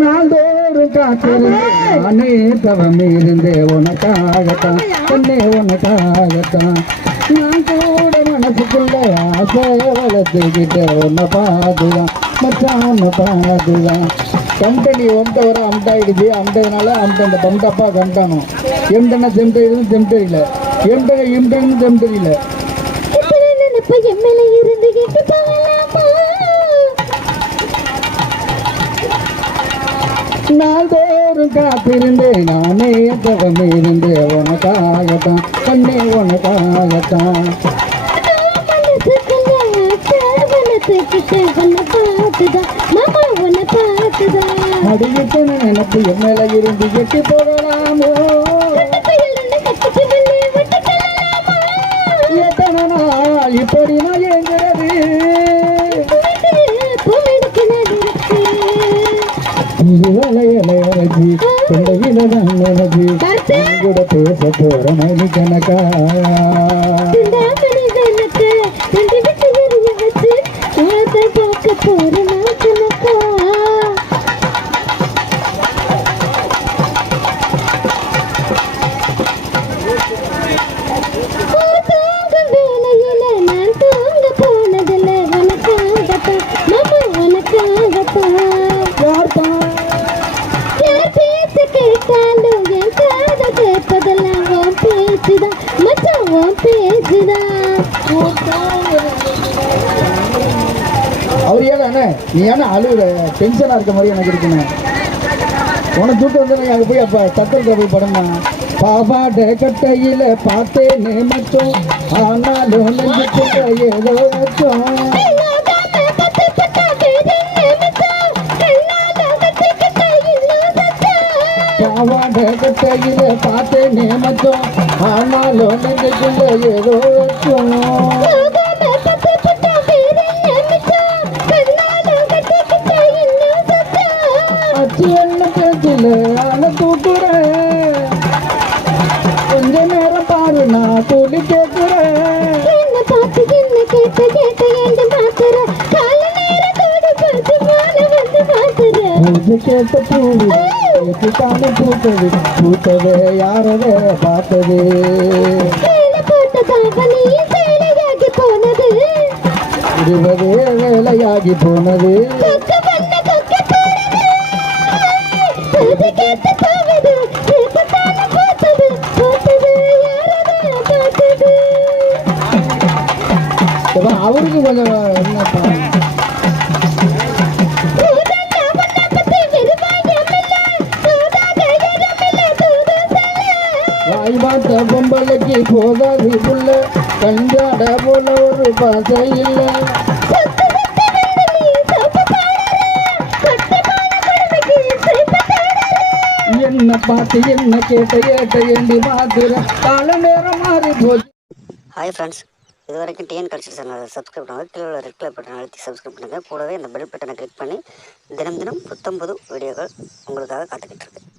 நாள்தோறும் காத்திருந்தேன் நானே தவம் இருந்தே உனக்காகத்தான் என்னே உனக்காகத்தான். நான் கூட மனசுக்குள்ள ஆசை வளர்த்துக்கிட்ட உன்னை பாதுதான் மச்சான் உன்னை பாதுதான் கம்பெனி ஒன்றை வர அம்டாயிடுச்சு அம்டதுனால அந்த அந்த பந்தப்பா கண்டணும் எம்டன தெம்டையிலும் தெம்டையில் எம்டன இம்டன்னு தெம்டையில் இத்தனை நினைப்பு என் நாள்தோறும் நானே தவம் இருந்தேன் உனக்காகத்தான் கண்ணே உனக்காகத்தான். அடியிட்டு நினைப்பு என் மேல இருந்து எட்டி போடலாமோ? எத்தனை நாள் இப்படி நான் எங்கிறது ನನಗಿ ಚಂದವಿನದ ನನಗಿ ಗುಡ ತೋಸ ತೋರ ಮನಿ ಕನಕ போற பேச்சுதான் அவர் ஏதானே நீ ஏன்னா அழுகுற டென்ஷனாக இருக்க மாதிரி எனக்கு இருக்குண்ணே. உனக்கு தூக்கம் வந்து நீ அங்கே போய் அப்போ தத்தல் போய் படமா பாபாட கட்டையில பார்த்தேனே மட்டும் ஆனாலும் நெஞ்சுக்குள்ள ஏதோ வச்சோம் கட்டையில பார்த்தேனே மச்சம் ஆனாலும் நெஞ்சுக்குள்ள ஏதோ வச்சோம் கொஞ்ச நேரம் பாரு நான் என்ன பார்த்து என்ன கேட்டு கேட்டு என்று பார்க்கிற கால பார்த்து வந்து பார்க்கிற கேட்ட பூ கேட்டுக்கான பூத்தது. பூத்தது யாரவே பார்த்தது. இருபது வேலையாகி போனது. கொக்கு பண்ண கொக்கு பொம்பளைக்கு போதாது புள்ள கஞ்சாட போல ஒரு பாசை இல்லை. என்ன பார்த்து என்ன கேட்ட ஏட்ட ஏண்டி மாத்திர கால நேரம் மாறி போச்சு. ஹாய் ஃப்ரெண்ட்ஸ் இது வரைக்கும் டிஎன் கல்ச்சர் சேனலை சப்ஸ்கிரைப் பண்ணுங்கள் கீழே உள்ள ரெட் கலர் பட்டன் அழுத்தி சப்ஸ்கிரைப் பண்ணுங்கள் கூடவே அந்த பெல் பட்டனை கிளிக் பண்ணி தினம் தினம் புத்தம் புது வீடியோக்கள் உங்களுக்காக காத்துக்கிட்டு இருக்கு.